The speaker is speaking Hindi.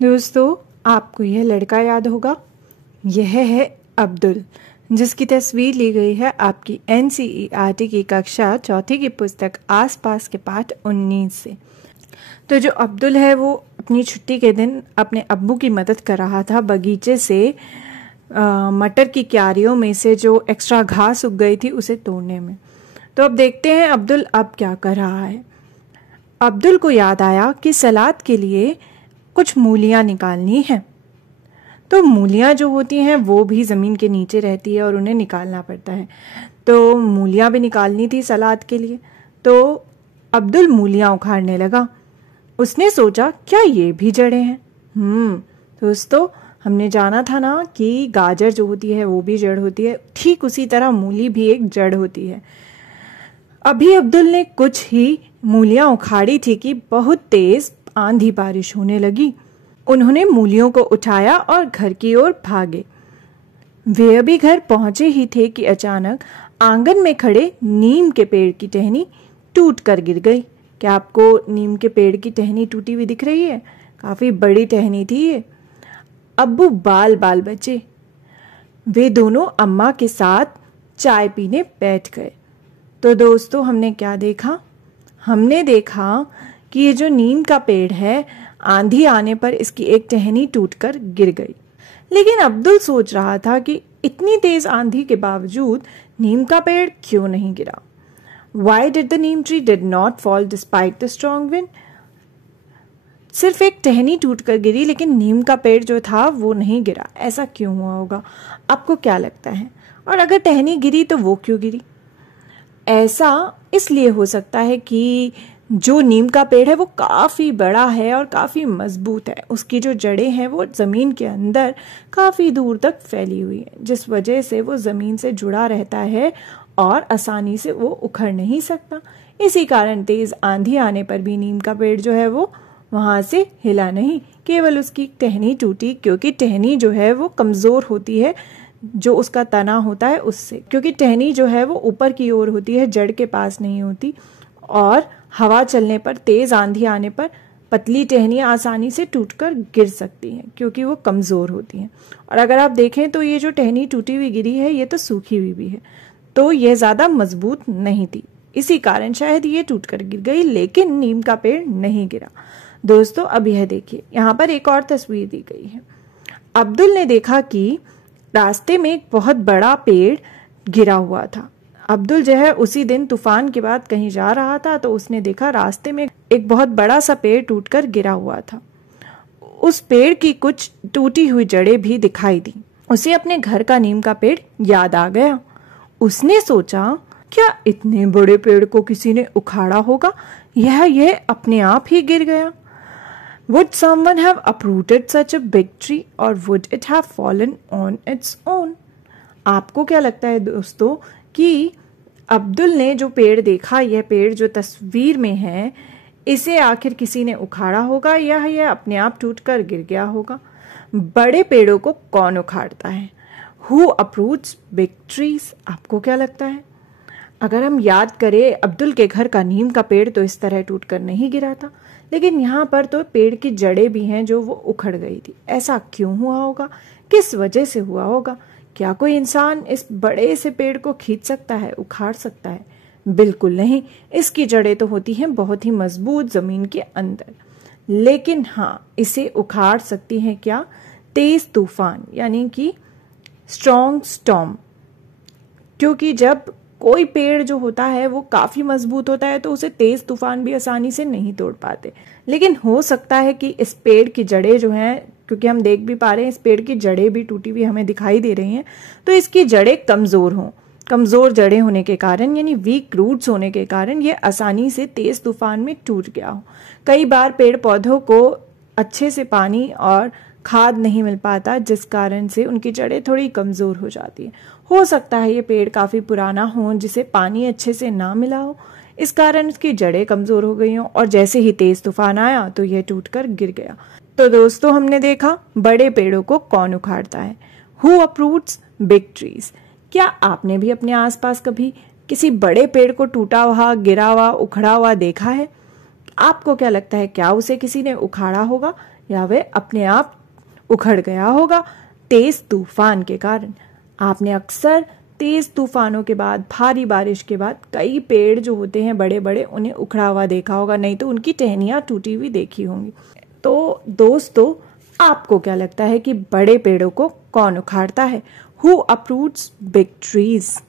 दोस्तों, आपको यह लड़का याद होगा। यह है अब्दुल, जिसकी तस्वीर ली गई है आपकी NCERT की कक्षा चौथी की पुस्तक आसपास के पाठ 19 से। तो जो अब्दुल है वो अपनी छुट्टी के दिन अपने अब्बू की मदद कर रहा था बगीचे से मटर की क्यारियों में से जो एक्स्ट्रा घास उग गई थी उसे तोड़ने में। तो अब देखते हैं अब्दुल अब क्या कर रहा है। अब्दुल को याद आया कि सलाद के लिए कुछ मूलियाँ निकालनी हैं। तो मूलियाँ जो होती हैं वो भी ज़मीन के नीचे रहती है और उन्हें निकालना पड़ता है। तो मूलियाँ भी निकालनी थी सलाद के लिए। तो अब्दुल मूलियाँ उखाड़ने लगा। उसने सोचा क्या ये भी जड़ें हैं? दोस्तों, हमने जाना था ना कि गाजर जो होती है वो भी जड़ होती है, ठीक उसी तरह मूली भी एक जड़ होती है। अभी अब्दुल ने कुछ ही मूलियाँ उखाड़ी थी कि बहुत तेज आंधी बारिश होने लगी। उन्होंने मूलियों को उठाया और घर की ओर भागे। वे अभी घर पहुंचे ही थे कि अचानक आंगन में खड़े नीम के पेड़ की टहनी टूट कर गिर गई। क्या आपको नीम के पेड़ की टहनी टूटी हुई दिख रही है? काफी बड़ी टहनी थी ये। अब्बू बाल बाल बचे। वे दोनों अम्मा के साथ चाय पीने बैठ गए। तो दोस्तों, हमने क्या देखा? हमने देखा कि ये जो नीम का पेड़ है, आंधी आने पर इसकी एक टहनी टूटकर गिर गई। लेकिन अब्दुल सोच रहा था कि इतनी तेज आंधी के बावजूद नीम का पेड़ क्यों नहीं गिरा? Why did the neem tree did not fall despite the strong wind? सिर्फ एक टहनी टूटकर गिरी लेकिन नीम का पेड़ जो था वो नहीं गिरा। ऐसा क्यों हुआ होगा? आपको क्या लगता है? और अगर टहनी गिरी तो वो क्यों गिरी? ऐसा इसलिए हो सकता है कि जो नीम का पेड़ है वो काफ़ी बड़ा है और काफ़ी मजबूत है। उसकी जो जड़ें हैं वो ज़मीन के अंदर काफ़ी दूर तक फैली हुई है, जिस वजह से वो ज़मीन से जुड़ा रहता है और आसानी से वो उखड़ नहीं सकता। इसी कारण तेज़ आंधी आने पर भी नीम का पेड़ जो है वो वहाँ से हिला नहीं, केवल उसकी टहनी टूटी, क्योंकि टहनी जो है वो कमज़ोर होती है जो उसका तना होता है उससे, क्योंकि टहनी जो है वो ऊपर की ओर होती है, जड़ के पास नहीं होती। और हवा चलने पर, तेज आंधी आने पर पतली टहनियाँ आसानी से टूटकर गिर सकती हैं क्योंकि वो कमज़ोर होती हैं। और अगर आप देखें तो ये जो टहनी टूटी हुई गिरी है ये तो सूखी हुई भी है, तो ये ज़्यादा मजबूत नहीं थी। इसी कारण शायद ये टूटकर गिर गई, लेकिन नीम का पेड़ नहीं गिरा। दोस्तों, अब यह देखिए, यहाँ पर एक और तस्वीर दी गई है। अब्दुल ने देखा कि रास्ते में एक बहुत बड़ा पेड़ गिरा हुआ था। अब्दुल जो है उसी दिन तूफान के बाद कहीं जा रहा था, तो उसने देखा रास्ते में एक बहुत बड़ा सा पेड़ टूटकर गिरा हुआ था। उस पेड़ की कुछ टूटी हुई जड़ें भी दिखाई दी। उसे अपने घर का नीम का पेड़ याद आ गया। उसने सोचा क्या इतने बड़े पेड़ को किसी ने उखाड़ा होगा? यह अपने आप ही गिर गया। Would someone have uprooted such a big tree or would it have fallen on its own? आपको क्या लगता है दोस्तों कि अब्दुल ने जो पेड़ देखा, यह पेड़ जो तस्वीर में है, इसे आखिर किसी ने उखाड़ा होगा या यह अपने आप टूटकर गिर गया होगा? बड़े पेड़ों को कौन उखाड़ता है? Who uproots big trees? आपको क्या लगता है? अगर हम याद करें, अब्दुल के घर का नीम का पेड़ तो इस तरह टूटकर नहीं गिरा था, लेकिन यहाँ पर तो पेड़ की जड़ें भी हैं जो वो उखड़ गई थी। ऐसा क्यों हुआ होगा? किस वजह से हुआ होगा? क्या कोई इंसान इस बड़े से पेड़ को खींच सकता है, उखाड़ सकता है? बिल्कुल नहीं। इसकी जड़ें तो होती हैं बहुत ही मजबूत ज़मीन के अंदर। लेकिन हाँ, इसे उखाड़ सकती हैं क्या? तेज तूफान, यानी कि स्ट्रॉन्ग स्टॉर्म। क्योंकि जब कोई पेड़ जो होता है वो काफी मजबूत होता है तो उसे तेज तूफान भी आसानी से नहीं तोड़ पाते। लेकिन हो सकता है कि इस पेड़ की जड़ें जो हैं, क्योंकि हम देख भी पा रहे हैं इस पेड़ की जड़ें भी टूटी हुई हमें दिखाई दे रही हैं, तो इसकी जड़ें कमजोर हों। कमजोर जड़ें होने के कारण, यानी वीक रूट्स होने के कारण, ये आसानी से तेज तूफान में टूट गया हो। कई बार पेड़ पौधों को अच्छे से पानी और खाद नहीं मिल पाता, जिस कारण से उनकी जड़ें थोड़ी कमजोर हो जाती है। हो सकता है ये पेड़ काफी पुराना हो, जिसे पानी अच्छे से ना मिला हो, इस कारण उसकी जड़ें कमजोर हो गई हों और जैसे ही तेज तूफान आया तो यह टूटकर गिर गया। तो दोस्तों, हमने देखा बड़े पेड़ों को कौन उखाड़ता है। Who uproots big trees? क्या आपने भी अपने आसपास कभी किसी बड़े पेड़ को टूटा हुआ, गिरा हुआ, उखड़ा हुआ देखा है? आपको क्या लगता है, क्या उसे किसी ने उखाड़ा होगा या वह अपने आप उखड़ गया होगा तेज तूफान के कारण? आपने अक्सर तेज तूफानों के बाद, भारी बारिश के बाद कई पेड़ जो होते हैं बड़े बड़े, उन्हें उखड़ा हुआ देखा होगा, नहीं तो उनकी टहनियाँ टूटी हुई देखी होंगी। तो दोस्तों, आपको क्या लगता है कि बड़े पेड़ों को कौन उखाड़ता है? Who uproots big trees?